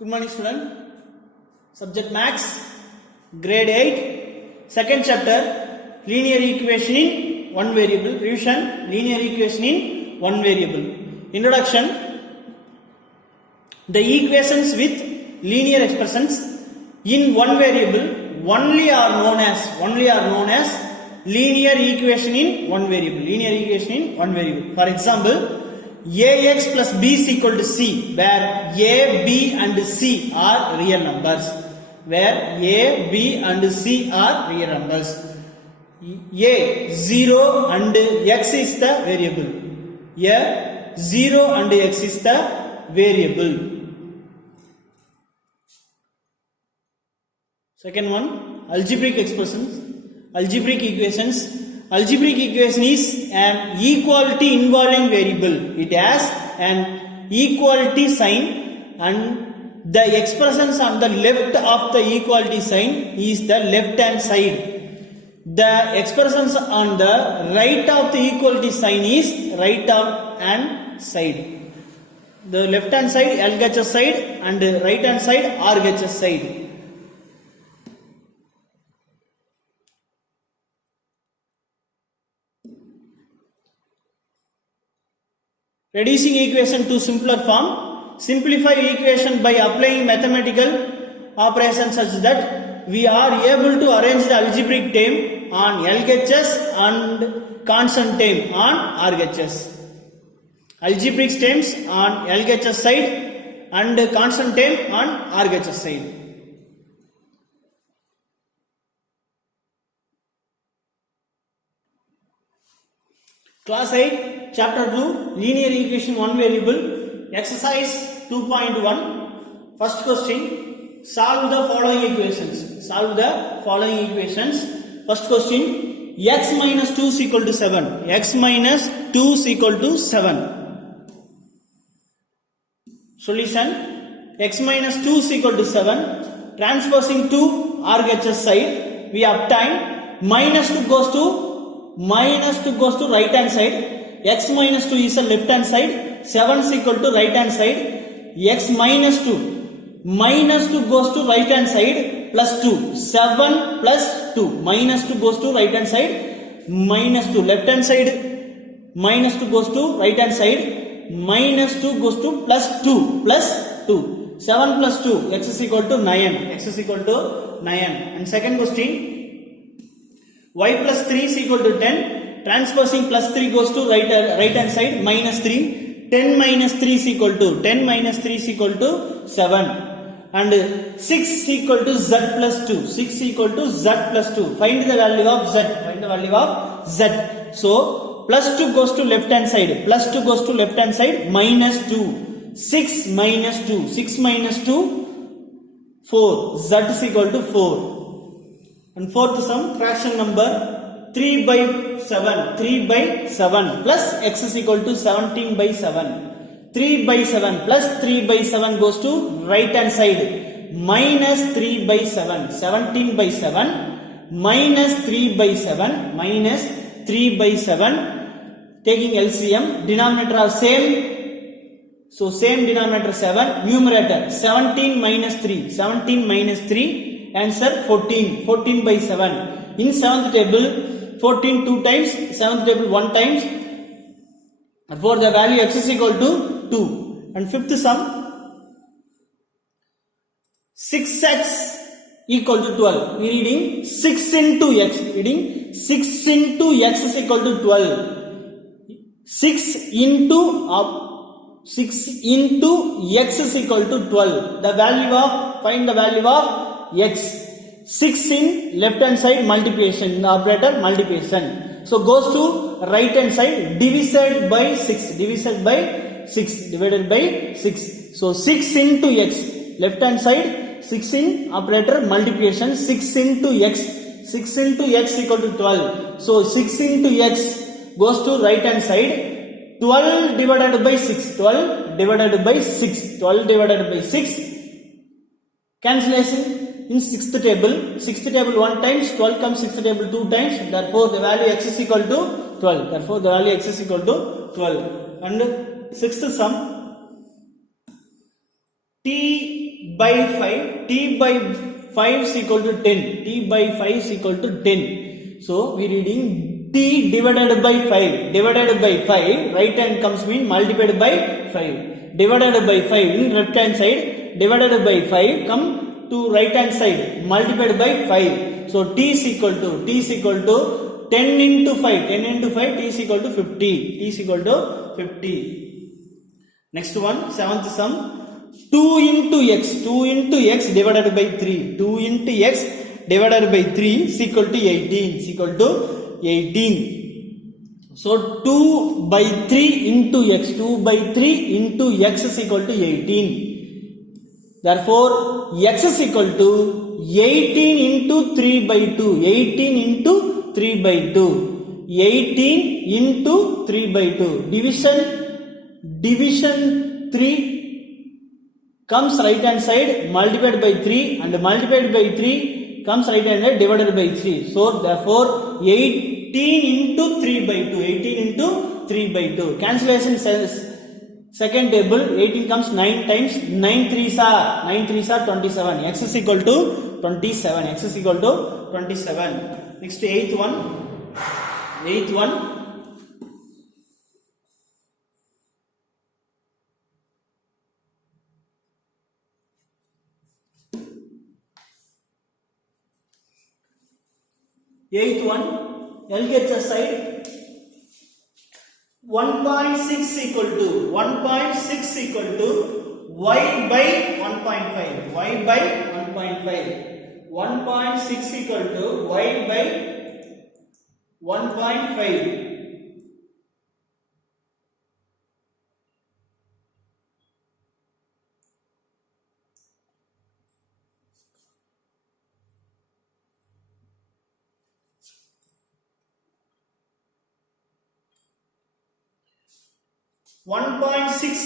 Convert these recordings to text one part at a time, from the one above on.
Good morning, student. Subject Max, Grade 8, second chapter, Linear Equation in one variable. Revision, Linear Equation in one variable. Introduction. The equations with linear expressions in one variable only are known as linear equation in one variable. Linear equation in one variable. For example, ax plus b is equal to c, where a, b and c are real numbers. Where a, b and c are real numbers. A 0 and x is the variable. A 0 and x is the variable. Second one, algebraic expressions, algebraic equations. Algebraic equation is an equality involving variable. It has an equality sign, and the expressions on the left of the equality sign is the left hand side. The expressions on the right of the equality sign is right hand side. The left hand side LHS side and right hand side RHS side. Reducing equation to simpler form. Simplify equation by applying mathematical operations such that we are able to arrange the algebraic term on LHS and constant term on RHS. Algebraic terms on LHS side and constant term on RHS side. Class 8, Chapter 2, Linear Equation one variable, Exercise 2.1. First question, solve the following equations. Solve the following equations. First question, x minus 2 is equal to 7. X minus 2 is equal to 7. Solution, x minus 2 is equal to 7. Transposing to RHS side, we obtain minus 2 goes to right hand side. X minus 2 is a left hand side. 7 is equal to right hand side. X minus 2 goes to right hand side plus 2. 7 plus 2. Minus 2 goes to right hand side. Minus 2 left hand side. Minus 2 goes to right hand side. Minus 2 goes to plus 2. Plus 2. 7 plus 2. X is equal to 9. X is equal to 9. And second question. Y plus 3 is equal to 10. Transposing plus 3 goes to right hand side, minus 3. 10 minus 3 is equal to 7. And 6 is equal to z plus 2. 6 is equal to z plus 2. Find the value of z. So, plus 2 goes to left hand side. Minus 2. 6 minus 2. 6 minus 2, 4. Z is equal to 4. And fourth sum, fraction number 3 by 7. 3 by 7 plus x is equal to 17 by 7. 3 by 7 plus 3 by 7 goes to right hand side. Minus 3 by 7. 17 by 7. Minus 3 by 7. Minus 3 by 7. Taking LCM. Denominator are same. So same denominator 7. Numerator 17 minus 3. 17 minus 3. Answer 14. 14 by 7. In 7th table, 14 2 times, 7th table 1 times. Therefore, the value x is equal to 2. And fifth sum, 6x equal to 12. We reading 6 into x. Reading 6 into x is equal to 12. 6 into x is equal to 12. Find the value of x. 6 in left hand side multiplication, in the operator multiplication. So goes to right hand side, divided by 6. Divided by 6. So 6 into x. Left hand side, 6 in operator multiplication. 6 into x. 6 into x equal to 12. So 6 into x goes to right hand side. 12 divided by 6. 12 divided by 6. 12 divided by 6. Cancellation. In 6th table 1 times, 12 comes 6th table 2 times, therefore the value x is equal to 12. And 6th sum, t by 5, t by 5 is equal to 10, t by 5 is equal to 10. So we reading t divided by 5, divided by 5, right hand comes mean multiplied by 5, divided by 5 in left hand side, divided by 5 come to right hand side, multiplied by 5. So t is equal to 10 into 5, 10 into 5, t is equal to 50, t is equal to 50. Next one, seventh sum, 2 into x divided by 3, 2 into x divided by 3 is equal to 18, is equal to 18. So 2 by 3 into x, 2 by 3 into x is equal to 18. Therefore, x is equal to 18 into 3 by 2, 18 into 3 by 2, 18 into 3 by 2. Division 3 comes right hand side, multiplied by 3, and multiplied by 3 comes right hand side, divided by 3. So therefore 18 into 3 by 2, 18 into 3 by 2. Cancellation says second table, 18 comes 9 times, 9 3s are 27, x is equal to 27, x is equal to 27. Next eighth one, LHS side, 1.6 equal to y by 1.5, y by 1.5, 1.6 equal to y by 1.5.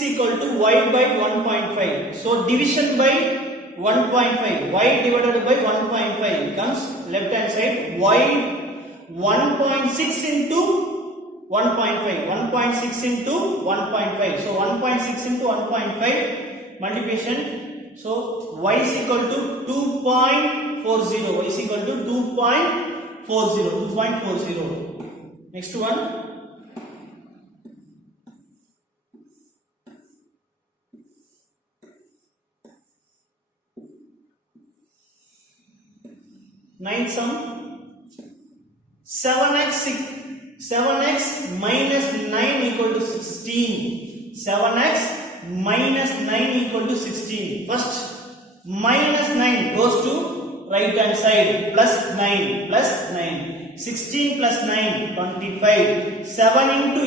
equal to y by 1.5. So division by 1.5, y divided by 1.5 comes left hand side, y 1.6 into 1.5, 1.6 into 1.5. So 1.6 into 1.5 multiplication. So y is equal to 2.40, y is equal to 2.40. Next one, ninth sum, 7x minus 9 equal to 16. 7x minus 9 equal to 16. First, minus 9 goes to right hand side, plus 9. 16 plus 9, 25. 7 into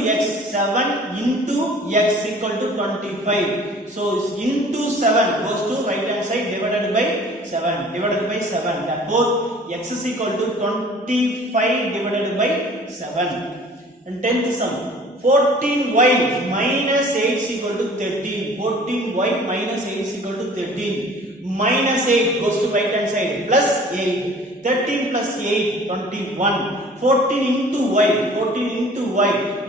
x equal to 25. So into 7 goes to right hand side, divided by 7. Therefore x is equal to 25 divided by 7. And 10th sum, 14y minus 8 is equal to 13. 14y minus 8 is equal to 13. Minus 8 goes to right hand side, plus 8. 13 plus 8, 21. 14 into y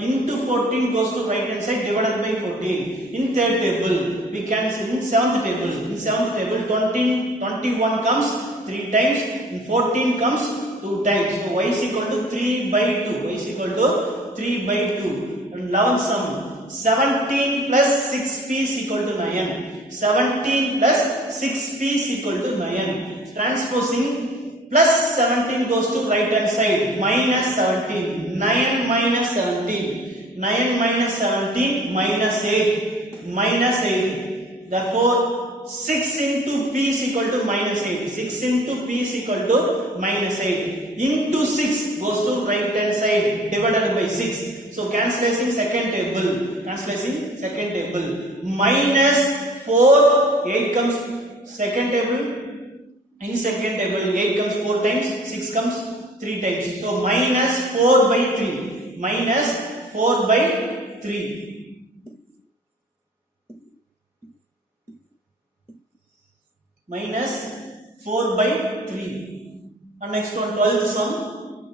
into 14 goes to right hand side, divided by 14. In third table, we can see in seventh table 21 comes 3 times, and 14 comes 2 times. So y is equal to 3 by 2. And 11th sum, 17 plus 6p is equal to 9. 17 plus 6p is equal to 9. Transposing, plus 17 goes to right hand side, minus 17. 9 minus 17, minus 8. Therefore 6 into p is equal to minus 8. 6 into p is equal to minus 8. Into 6 goes to right hand side, divided by 6. So cancellation second table. Minus 4, 8 comes second table. In second table, 8 comes 4 times, 6 comes 3 times. So minus 4 by 3. Minus 4 by 3. And next one, 12th sum,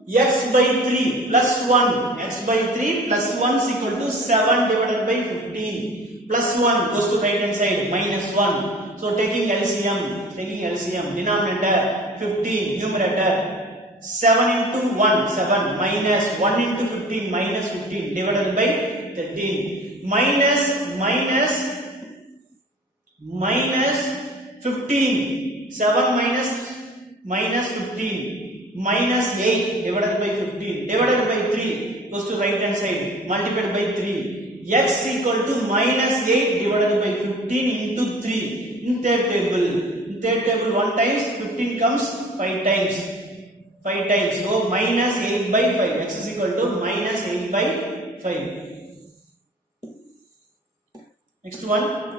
x by 3 plus 1. X by 3 plus 1 is equal to 7 divided by 15. Plus 1 goes to right hand side, minus 1. So taking LCM, denominator 15, numerator 7 into 1, 7 minus 1 into 15 minus 15 divided by 13 minus 15, 7 minus 15 minus 8 divided by 15 divided by 3 goes to right hand side, multiplied by 3. X equal to minus 8 divided by 15 into 3 in third table. In third table 1 times 15 comes 5 times. So minus 8 by 5. X is equal to minus 8 by 5. Next one.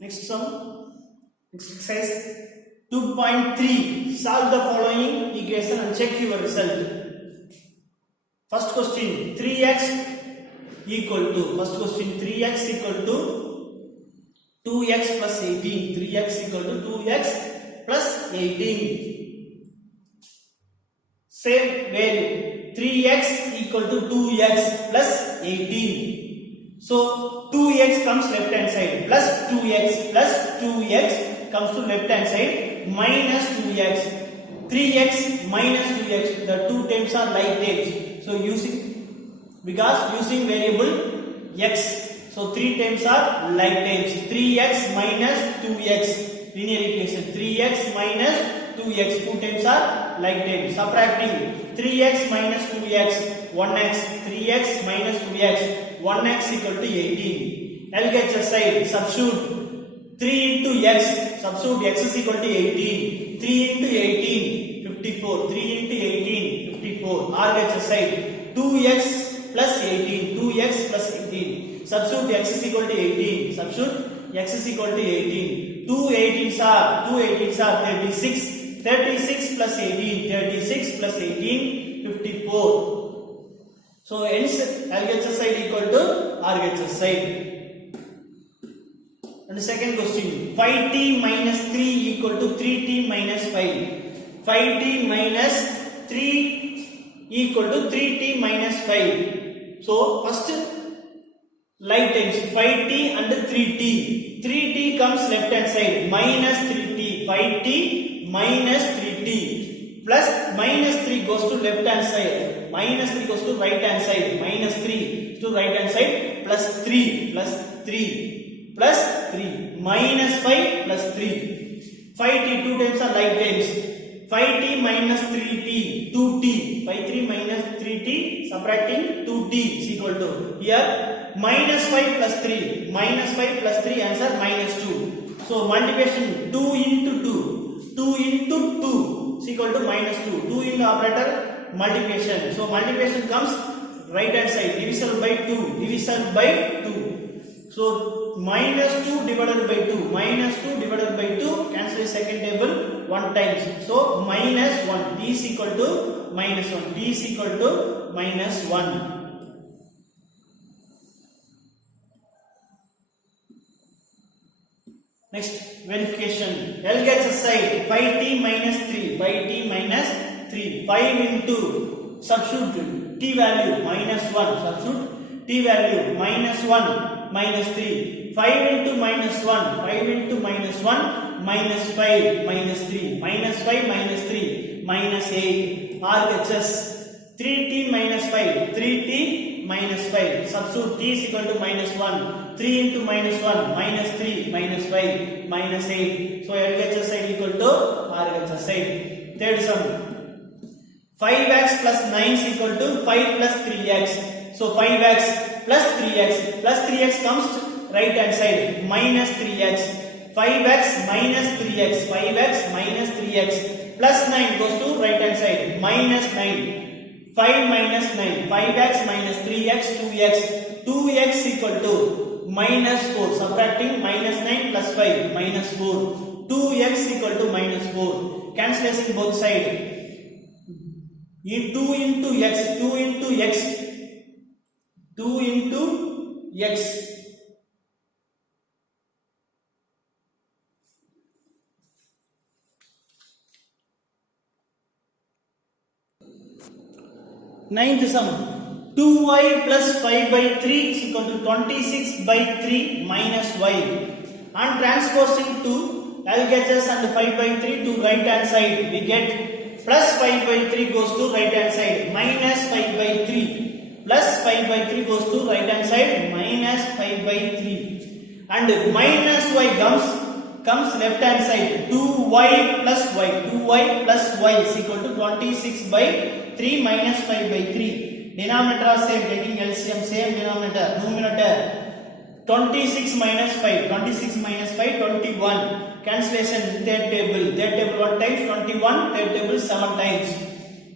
Next sum, next exercise 2.3. Solve the following equation and check your result. First question 3x equal to 2x plus 18. 3x equal to 2x plus 18. Same value 3x equal to 2x plus 18. So 2x comes left hand side, plus 2x comes to left hand side, minus 2x, 3x minus 2x, the two terms are like terms. So using variable x, so three terms are like terms. 3x minus 2x, linear equation. 3x minus 2x, two terms are like terms. Subtracting 3x minus 2x, 1x, 3x minus 2x, 1x equal to 18. LHS side, substitute 3 into x, substitute x is equal to 18. 3 into 18, 54. 3 into 18, 54. RHS side, 2x plus 18. 2x plus 18. Substitute x is equal to 18. Substitute x is equal to 18. 2 18s are 36. 36 plus 18, 36 plus 18, 54. So hence LHS side equal to RHS side. And the second question, 5t minus 3 equal to 3t minus 5. 5t minus 3 equal to 3t minus 5. So first like terms 5t and 3t. 3t comes left hand side, minus 3t. 5t minus 3t plus minus 3 goes to left hand side, minus 3 goes to right hand side, minus 3 to right hand side, plus 3 plus 3 plus 3 minus 5 plus 3. 5t two times are like terms. 5t minus 3t, 2t. 5t minus 3t, subtracting 2t is equal to, here minus 5 plus 3, minus 5 plus 3, answer minus 2. So multiplication 2 into 2, 2 into 2 is equal to minus 2. 2 in the operator, multiplication. So multiplication comes right hand side, divisible by 2, divisible by 2. So minus 2 divided by 2, minus 2 divided by 2, cancel second table 1 times. So minus 1, d is equal to minus 1, d is equal to minus 1. Next, verification. LHS side, 5t minus 3, 5t minus 3, 5 into, substitute t value minus 1, substitute t value minus 1, minus 3, 5 into minus 1, 5 into minus 1, minus 5, minus 3, minus 5, minus 3, minus 8, RHS, 3t minus 5, 3t minus 5, substitute t is equal to minus 1, 3 into minus 1, minus 3, minus 5, minus 8. So LHS side equal to RHS side. Third sum, 5x plus 9 is equal to 5 plus 3x. So 5x plus 3x comes right hand side minus 3x, 5x minus 3x, 5x minus 3x, plus 9 goes to right hand side minus 9, 5 minus 9, 5x minus 3x, 2x, 2x equal to minus 4, subtracting minus 9 plus 5 minus 4, 2x equal to minus 4, cancellation both side, 2 into x, 2 into x, 2 into x, 9th sum, 2y plus 5 by 3 is equal to 26 by 3 minus y. On transposing to LHS and 5 by 3 to right hand side, we get plus 5 by 3 goes to right hand side minus 5 by 3, plus 5 by 3 goes to right hand side minus 5 by 3, and minus y comes left hand side, 2y plus y, 2y plus y is equal to 26 by 3 minus 5 by 3. Denominator are same, taking LCM, same denominator. Numerator 26 minus 5, 26 minus 5, 21. Cancellation, third table what times? 21, third table 7 times.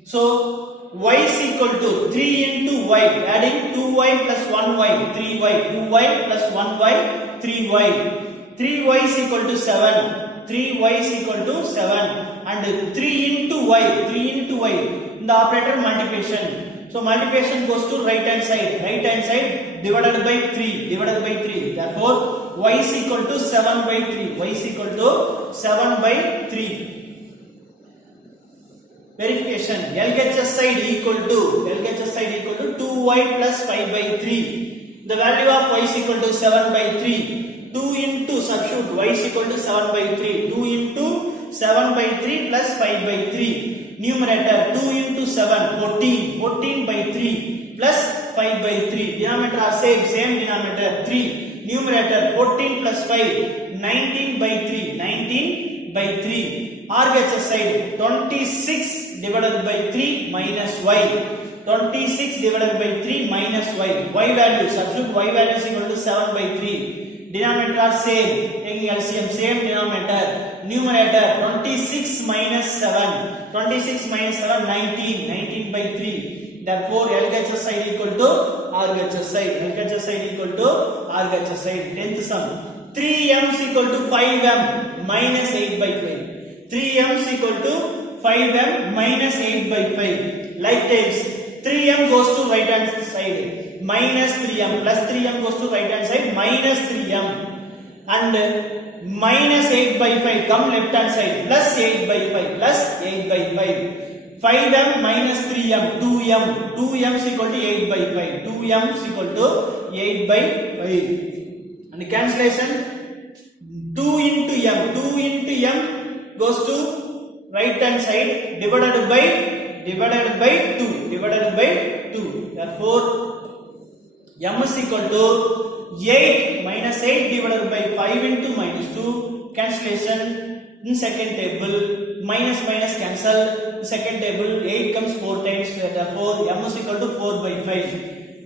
So y is equal to 3 into y, adding 2y plus 1y, 3y, 2y plus 1y, 3y. 3y is equal to 7, 3y is equal to 7, and 3 into y, 3 into y, in the operator multiplication. So multiplication goes to right hand side divided by 3, therefore y is equal to 7 by 3, y is equal to 7 by 3. Verification, LHS side equal to 2y plus 5 by 3, the value of y is equal to 7 by 3. 2 into substitute y is equal to 7 by 3, 2 into 7 by 3 plus 5 by 3, numerator 2 into 7, 14, 14 by 3 plus 5 by 3, denominator are same denominator 3, numerator 14 plus 5, 19 by 3, 19 by 3, RHS side 26 divided by 3 minus y, 26 divided by 3 minus y value, substitute y value is equal to 7 by 3, denominator are same, taking LCM, same denominator, numerator 26 minus 7, 19, 19 by 3, therefore LHS side equal to RHS side, 10th sum, 3m is equal to 5m minus 8 by 5, 3m is equal to 5m minus 8 by 5, like this, 3m goes to right hand side minus 3m, plus 3m goes to right hand side minus 3m, and minus 8 by 5 come left hand side, plus 8 by 5, 5m minus 3m, 2m is equal to 8 by 5, 2m is equal to 8 by 5, and cancellation 2 into m goes to right hand side divided by 2, therefore m is equal to 8 minus 8 divided by 5 into minus 2, cancellation in second table, minus cancel, second table 8 comes 4 times, therefore m is equal to 4 by 5,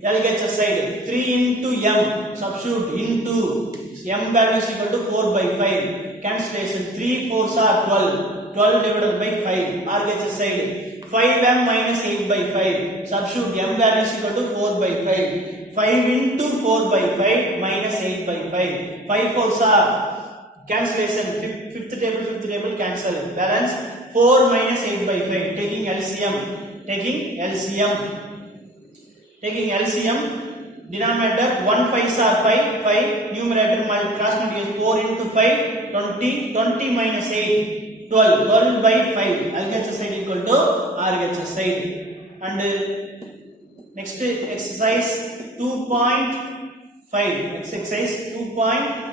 LHS side 3 into m, substitute into m value is equal to 4 by 5, cancellation 3 4s are 12 divided by 5, RHS side 5m minus 8 by 5, substitute m value is equal to 4 by 5, 5 into 4 by 5 minus 8 by 5, 5 4s are cancellation, fifth table cancel, balance 4 minus 8 by 5, taking LCM, denominator 1 5s are 5, numerator cross multiply 4 into 5, 20 minus 8, 12 by 5, LHS side equal to RHS side, and next exercise 2.5, exercise 2.5.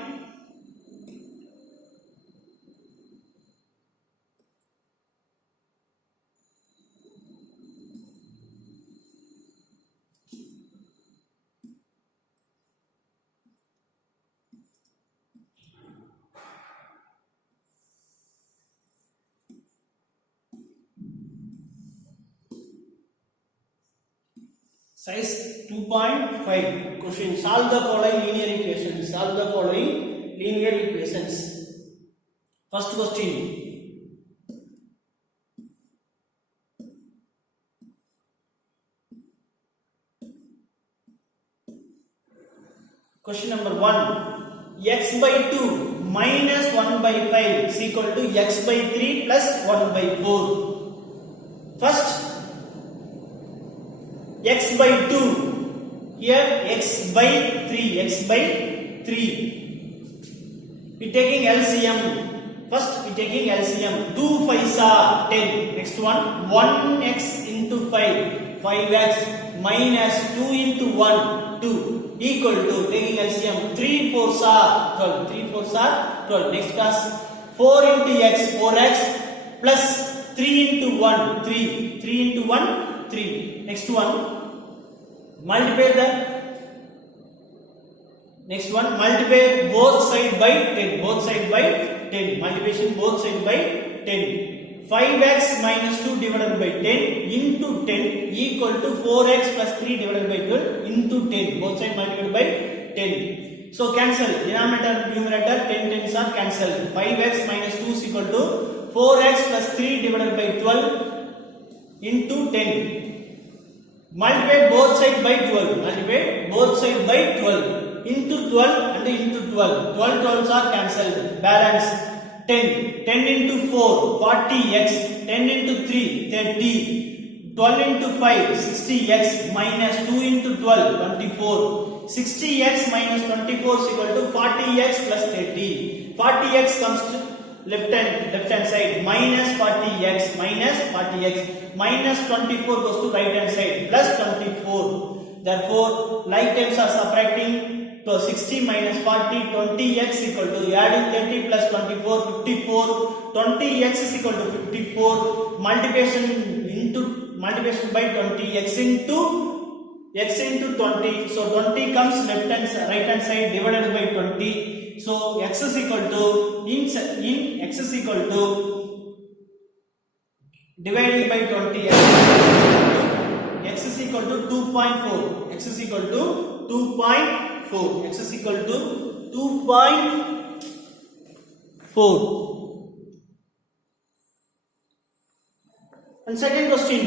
Size 2.5. Question. Solve the following linear equations. Solve the following linear equations. First question. Question number 1. X by 2 minus 1 by 5 is equal to x by 3 plus 1 by 4. First, x by 2. Here x by 3. X by 3. We taking LCM. First, we taking LCM. 2 5s are 10. Next one, 1x into 5. 5x minus 2 into 1. 2. Equal to, taking LCM, 3 4s are 12. 3 4s are 12. Next class, 4 into x, 4x plus 3 into 1, 3. 3 into 1, 3. Next one, multiply the next one, multiply both side by 10. Both side by 10. Multiplication both side by 10. 5x minus 2 divided by 10 into 10 equal to 4x plus 3 divided by 12 into 10. Both sides multiplied by 10. So cancel. Denominator, numerator, 10 10s are cancelled. 5x minus 2 is equal to 4x plus 3 divided by 12 into 10. Multiply both sides by 12. Multiply both sides by 12 into 12 and into 12. 12 12s are cancelled. Balance 10. 10 into 4, 40x. 10 into 3, 30. 12 into 5, 60x minus 2 into 12, 24. 60x minus 24 is equal to 40x plus 30. 40x comes to left hand side, minus 40x, minus 40x, minus 24 goes to right hand side, plus 24. Therefore, like terms are subtracting. So 60 minus 40, 20x equal to, adding 30 plus 24, 54. 20x is equal to 54. Multiplication by 20, x into 20. So 20 comes right hand side divided by 20. So x is equal to x is equal to dividing by 20. X is equal to 2.4. X is equal to 2.4. X is equal to 2.4. And second question,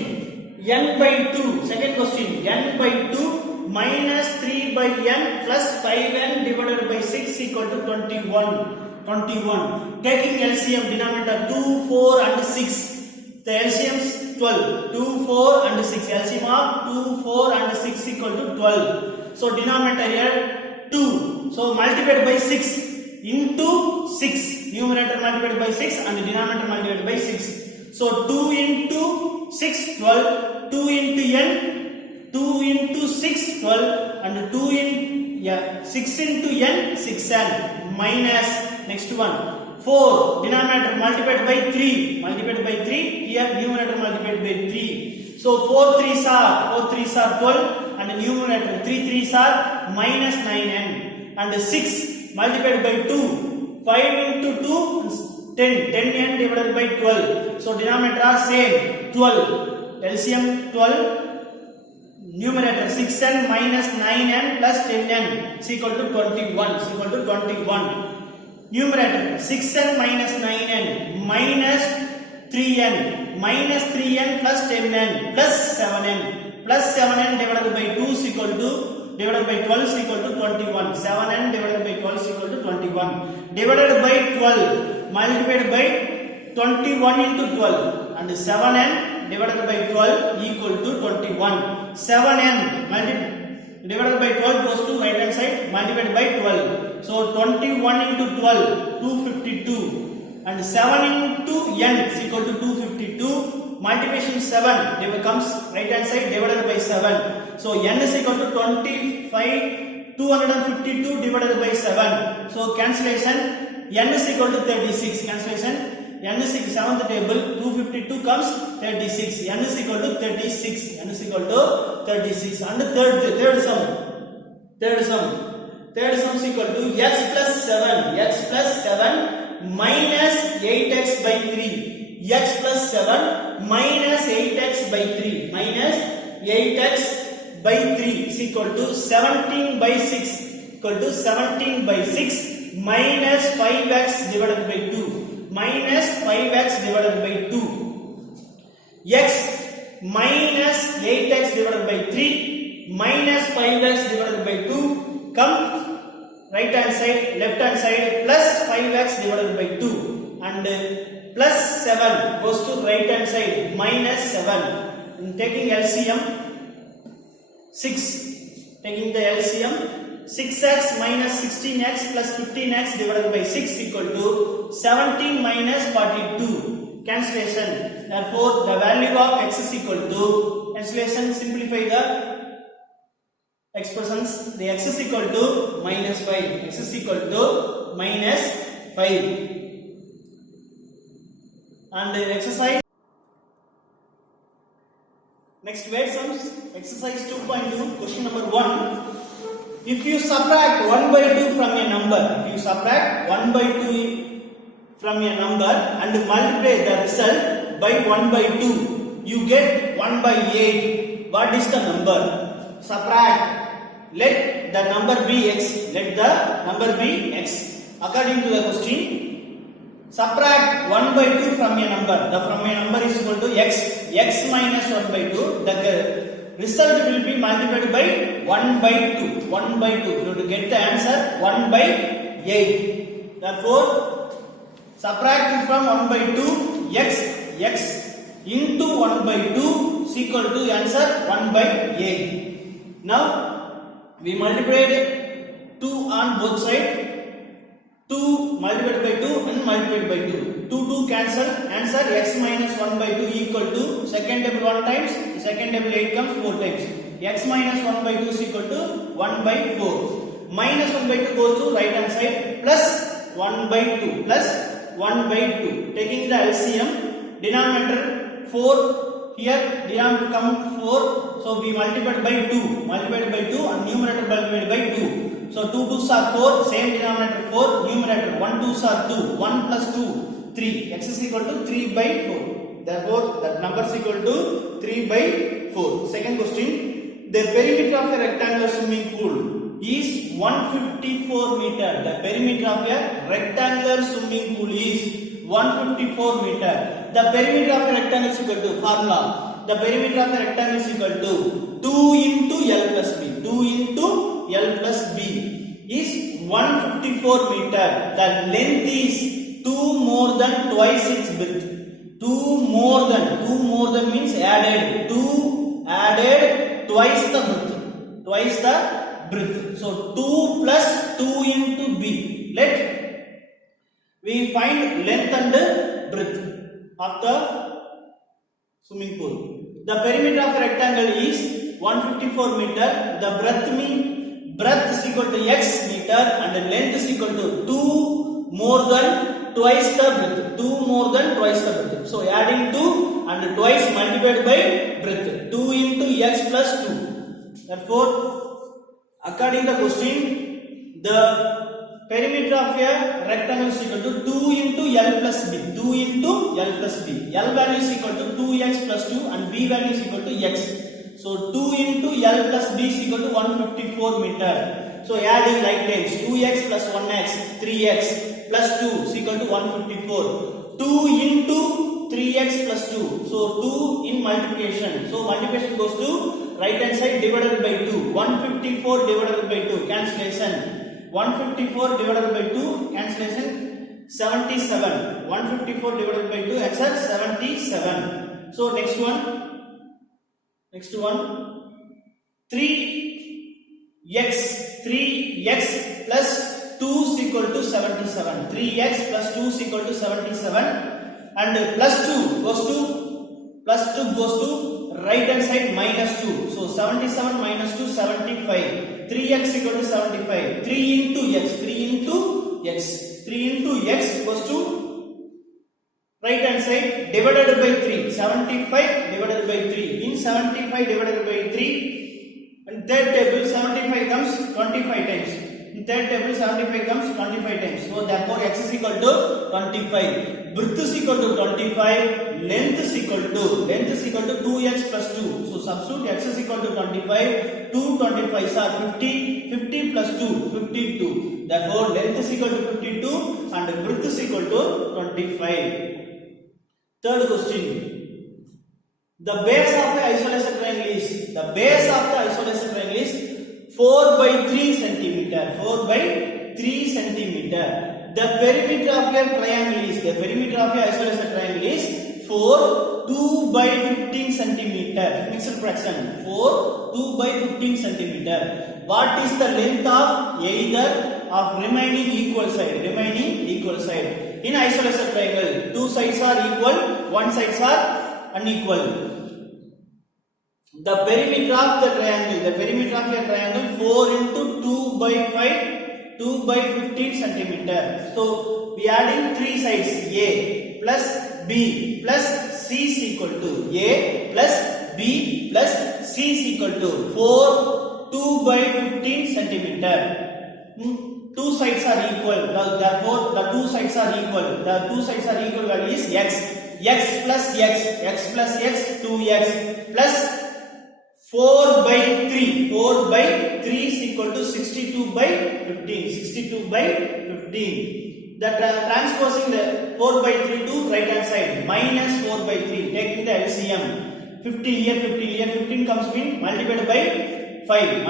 n by 2. Second question, n by 2 minus 3 by n plus 5n divided by 6 equal to 21. 21. Taking LCM, denominator 2, 4 and 6. The LCM is 12. 2, 4 and 6. LCM of 2, 4 and 6 equal to 12. So denominator here 2. So multiplied by 6 into 6. Numerator multiplied by 6 and denominator multiplied by 6. So 2 into 6, 12. 2 into n. 2 into 6, 12. And 2 in 6 into n, 6n. Minus next one. 4. Denominator multiplied by 3. Multiplied by 3. Here numerator multiplied by 3. So 4 3s are 12. And numerator 3 3s are minus 9n. And 6 multiplied by 2. 5 into 2, 10. 10n divided by 12. So denominator are same. 12. LCM 12. Numerator 6n minus 9n plus 10n is equal to 21. Is equal to 21. Numerator 6n minus 9n minus 3n. Minus 3n plus 10n plus 7n. Plus 7n divided by 2 is equal to, divided by 12 is equal to 21. 7n divided by 12 is equal to 21. Divided by 12 multiplied by 21 into 12. And 7n divided by 12 equal to 21. 7n divided by 12 goes to right hand side, multiplied by 12. So 21 into 12, 252. And 7 into n is equal to 252. Multiplication 7 comes right hand side divided by 7. So n is equal to 252 divided by 7. So cancellation, n is equal to 36. Cancellation, n is equal to 7th table, 252 comes 36. N is equal to 36. N is equal to 36. And third sum. Third sum is equal to x plus 7. X plus 7 minus 8x by 3. X plus 7 minus 8x by 3. Minus 8x by 3 is equal to 17 by 6 equal to 17 by 6 minus 5x divided by 2 minus 5x divided by 2 x minus 8x divided by 3 minus 5x divided by 2 come right hand side left hand side plus 5x divided by 2 and plus 7 goes to right hand side minus 7 and taking LCM 6 taking the LCM 6x minus 16x plus 15x divided by 6 equal to 17 minus 42 cancellation. Therefore the value of x is equal to cancellation, simplify the expressions. The x is equal to minus 5, x is equal to minus 5 and the exercise. Next word sums, exercise 2.2, question number 1. If you subtract 1 by 2 from a number, if you subtract 1 by 2 from a number and multiply the result by 1 by 2, you get 1 by 8. What is the number? Subtract. Let the number be x. Let the number be x. According to the question, subtract 1 by 2 from a number. The from a number is equal to x. X minus 1 by 2. The result will be multiplied by 1 by 2. 1 by 2. You have to get the answer 1 by 8. Therefore, subtract from 1 by 2 x into 1 by 2 is equal to answer 1 by 8. Now, we multiplied 2 on both sides. 2 multiplied by 2 and multiplied by 2. 2 cancel. Answer x minus 1 by 2 equal to second table 1 times. Second table 8 comes 4 times. X minus 1 by 2 is equal to 1 by 4. Minus 1 by 2 goes to right hand side plus 1 by 2 plus 1 by 2. Taking the LCM, denominator 4. Here denominator come 4. So we multiplied by 2. Multiplied by 2 and numerator multiplied by 2. So 2 2s are 4, same denominator 4, numerator 1 2s are 2, 1 plus 2, 3, x is equal to 3 by 4. Therefore, that number is equal to 3 by 4. Second question, the perimeter of a rectangular swimming pool is 154 meter. The perimeter of a rectangular swimming pool is 154 meter. The perimeter of a rectangle is equal to formula. The perimeter of a rectangle is equal to 2 into L plus B. 2 into L plus B is 154 meter. The length is 2 more than twice its width. 2 more than means added. 2 added twice the width. Twice the breadth. So 2 plus 2 into B. Let we find length and breadth of the swimming pool. The perimeter of a rectangle is 154 meter. The breadth is equal to x meter and the length is equal to 2 more than twice the breadth. 2 more than twice the breadth. So adding 2 and twice multiplied by breadth. 2 into x plus 2. Therefore, according to the question, the perimeter of a rectangle is equal to 2 into L plus B. 2 into L plus B. L value is equal to 2x plus 2 and B value is equal to x. So 2 into L plus B is equal to 154 meter. So adding like terms, 2x plus 1x, 3x plus 2 is equal to 154. 2 into 3x plus 2. So 2 in multiplication. So multiplication goes to right hand side divided by 2. 154 divided by 2. Cancellation. 154 divided by 2. Cancellation. 77. 154 divided by 2. Answer 77. So next one. 3x plus 2 is equal to 77. 3x plus 2 is equal to 77 and plus 2 goes to right hand side minus 2. So 77 minus 2 75. 3x equal to 75. 3 into x goes to right hand side divided by 3. 75 divided by 3. In 75 divided by 3, in third table 75 comes 25 times. In third table 75 comes 25 times. So therefore x is equal to 25. Breadth is equal to 25. Length is equal to equal to 2x plus 2. So substitute x is equal to 25, 2 25s are 50, 50 plus 2, 52. Therefore length is equal to 52 and width is equal to 25. Third question. The base of the isosceles triangle is 4 by 3 centimeter. 4 by 3 centimeter. The perimeter of your triangle is isosceles triangle is 4 2 by 15 centimeter. Mixed fraction 4 2 by 15 centimeter. What is the length of either of remaining equal side? In isosceles triangle, two sides are equal, one sides are unequal. The perimeter of the triangle 4 into 2 by 15 centimeter. So we adding three sides, A plus B plus C is equal to A plus B plus C is equal to 4 2 by 15 centimeter. Two sides are equal, therefore the two sides are equal. The two sides are equal value is x plus x 2x plus 4 by 3 is equal to 62 by 15. The transposing the 4 by 3 to right hand side minus 4 by 3, taking the LCM 15 here 15 comes in multiplied by 5.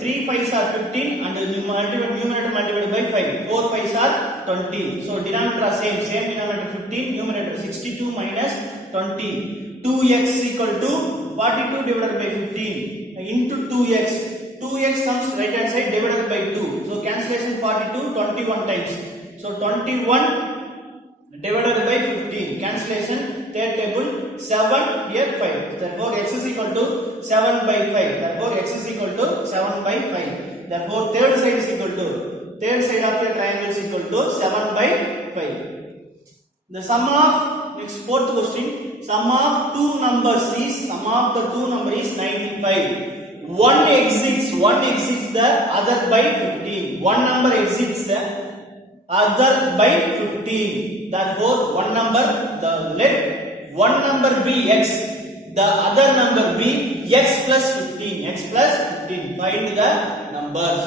3 5s are 15 and numerator multiplied by 5. 4 5s are 20. So denominator are same denominator 15, numerator 62 minus 20. 2x equal to 42 divided by 15 into 2x. 2x comes right hand side divided by 2. So cancellation 42 21 times. So 21 divided by 15. Cancellation third table 7 here 5. Therefore x is equal to 7 by 5. Therefore x is equal to 7 by 5. Therefore third side of the triangle is equal to 7 by 5. The sum of next fourth question. Sum of the two numbers is 95. One exits the other by 15. One number exits the other by 15. Therefore one number be x, the other number be x plus 15. Find the numbers.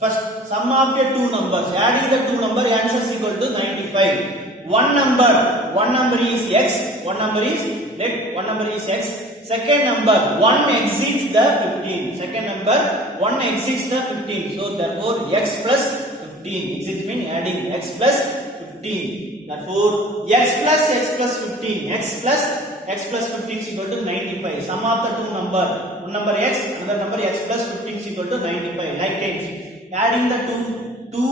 First sum of the two numbers, adding the two numbers, answer is equal to 95. One number is x, one number is x. Second number 1 exceeds the 15. So therefore x plus 15. Exit means adding x plus 15. Therefore x plus 15 is equal to 95. Sum of the two number, one number x, another number x plus 15 is equal to 95. Like times, adding the two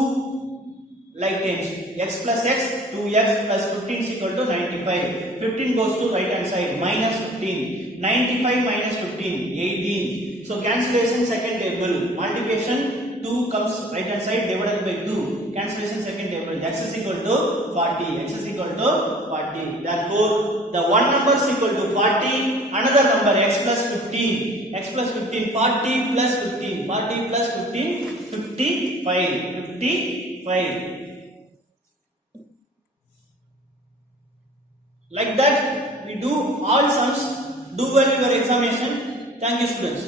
like times, x plus x, 2x plus 15 is equal to 95. 15 goes to right hand side, minus 15. 95 minus 15, 18. So cancellation second table, multiplication 2 comes right hand side divided by 2. Cancellation second table, x is equal to 40. Therefore the one number is equal to 40, another number x plus 15. 40 plus 15, 55. Like that we do all sums. Do well your examination. Thank you students.